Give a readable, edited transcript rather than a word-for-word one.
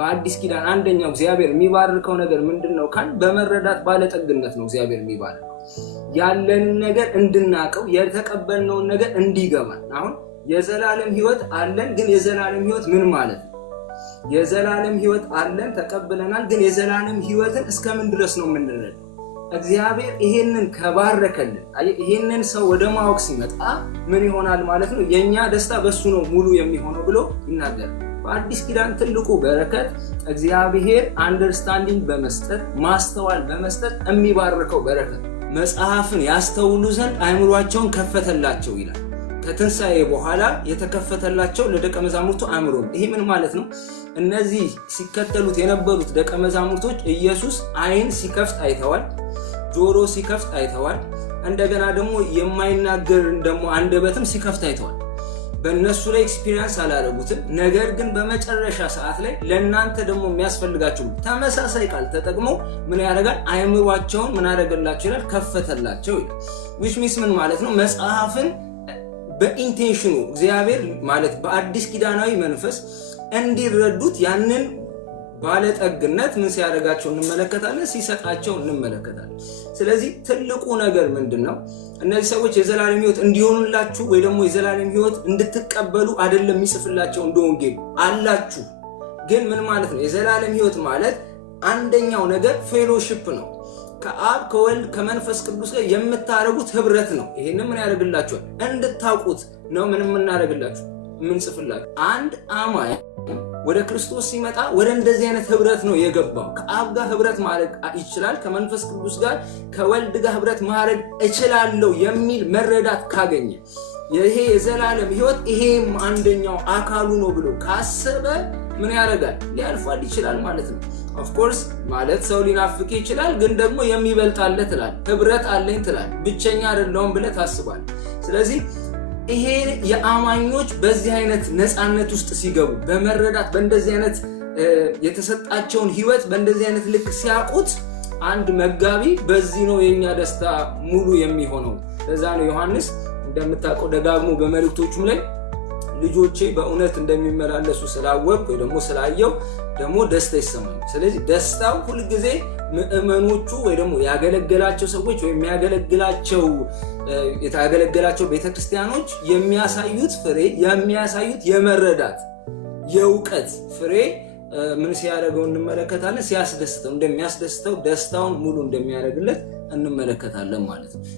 በአዲስ ኪዳን አንደኛው እግዚአብሔር የሚባርከው ነገር ምንድነው ካል በመረዳት ባለጠግነት ነው። እግዚአብሔር የሚባርከው ያለንን ነገር እንድናቀው የተቀበልነውን ነገር እንዲገባን። አሁን የዘላለም ሕይወት አለን፣ ግን የዘላለም ሕይወት ምን ማለት ነው? የዘላለም ሕይወት አለን ተቀብለናል፣ ግን የዘላለም ሕይወትን እስከምን ድረስ ነው የምንረዳው? እግዚአብሔር ይሄንን ከባረከልን ይሄንን ሰው ወደ ማወቅ ሲመጣ ምን ይሆናል ማለት ነው? የኛ ደስታ በሱ ነው ሙሉ የሚሆነው ብሎ ይናገራል። በአዲስ ኪዳን ትልቁ በረከት እግዚአብሔር አንደርስታንዲንግ በመስጠት ማስተዋል በመስጠት የሚባርከው በረከት። መጽሐፍን ያስተውሉ ዘንድ አእምሯቸውን ከፈተላቸው ይላል። ከትንሣኤ በኋላ የተከፈተላቸው ለደቀ መዛሙርቱ አእምሮ። ይሄ ምን ማለት ነው? እነዚህ ሲከተሉት የነበሩት ደቀ መዛሙርቶች ኢየሱስ ዓይን ሲከፍት አይተዋል፣ ጆሮ ሲከፍት አይተዋል፣ እንደገና ደግሞ የማይናገር ደግሞ አንደበትም ሲከፍት አይተዋል። በእነሱ ላይ ኤክስፒሪየንስ አላደረጉትም። ነገር ግን በመጨረሻ ሰዓት ላይ ለእናንተ ደግሞ የሚያስፈልጋቸው ተመሳሳይ ቃል ተጠቅሞ ምን ያደርጋል? አእምሯቸውን ምን አደረገላቸው ይላል? ከፈተላቸው ይላል። which means ምን ማለት ነው? መጽሐፍን በኢንቴንሽኑ እግዚአብሔር ማለት በአዲስ ኪዳናዊ መንፈስ እንዲረዱት ያንን ባለጠግነት ምን ሲያደርጋቸው እንመለከታለን? ሲሰጣቸው እንመለከታለን። ስለዚህ ትልቁ ነገር ምንድነው? እነዚህ ሰዎች የዘላለም ሕይወት እንዲሆኑላችሁ ወይ ደግሞ የዘላለም ሕይወት እንድትቀበሉ አይደለም የሚጽፍላቸው እንደ ወንጌል አላችሁ። ግን ምን ማለት ነው? የዘላለም ሕይወት ማለት አንደኛው ነገር ፌሎሺፕ ነው። ከአብ ከወልድ ከመንፈስ ቅዱስ ጋር የምታረጉት ህብረት ነው። ይሄንን ምን ያደርግላችኋል? እንድታውቁት ነው። ምን እናደርግላችሁ? ምንጽፍላችሁ። አንድ አማኝ ወደ ክርስቶስ ሲመጣ ወደ እንደዚህ አይነት ህብረት ነው የገባው። ከአብ ጋር ህብረት ማድረግ ይችላል፣ ከመንፈስ ቅዱስ ጋር ከወልድ ጋር ህብረት ማድረግ እችላለሁ የሚል መረዳት ካገኘ ይሄ የዘላለም ሕይወት ይሄም አንደኛው አካሉ ነው ብሎ ካሰበ ምን ያደርጋል? ሊያልፋል ይችላል ማለት ነው። ኦፍ ኮርስ ማለት ሰው ሊናፍቅ ይችላል፣ ግን ደግሞ የሚበልጣለ ትላል፣ ህብረት አለኝ ትላል፣ ብቸኛ አይደለሁም ብለህ ታስባል። ስለዚህ ይሄ የአማኞች በዚህ አይነት ነፃነት ውስጥ ሲገቡ በመረዳት በእንደዚህ አይነት የተሰጣቸውን ሕይወት በእንደዚህ አይነት ልክ ሲያውቁት አንድ መጋቢ በዚህ ነው የኛ ደስታ ሙሉ የሚሆነው። ለዛ ነው ዮሐንስ እንደምታውቀው ደጋግሞ በመልእክቶቹም ላይ ልጆቼ በእውነት እንደሚመላለሱ ስላወቅ ወይ ደግሞ ስላየው ደግሞ ደስታ ይሰማኝ። ስለዚህ ደስታው ሁልጊዜ ምእመኖቹ ወይ ደግሞ ያገለገላቸው ሰዎች ወይ ያገለገላቸው ቤተክርስቲያኖች የሚያሳዩት ፍሬ የሚያሳዩት የመረዳት የእውቀት ፍሬ ምን ሲያደርገው እንመለከታለን። ሲያስደስተው እንደሚያስደስተው ደስታውን ሙሉ እንደሚያደርግለት እንመለከታለን ማለት ነው።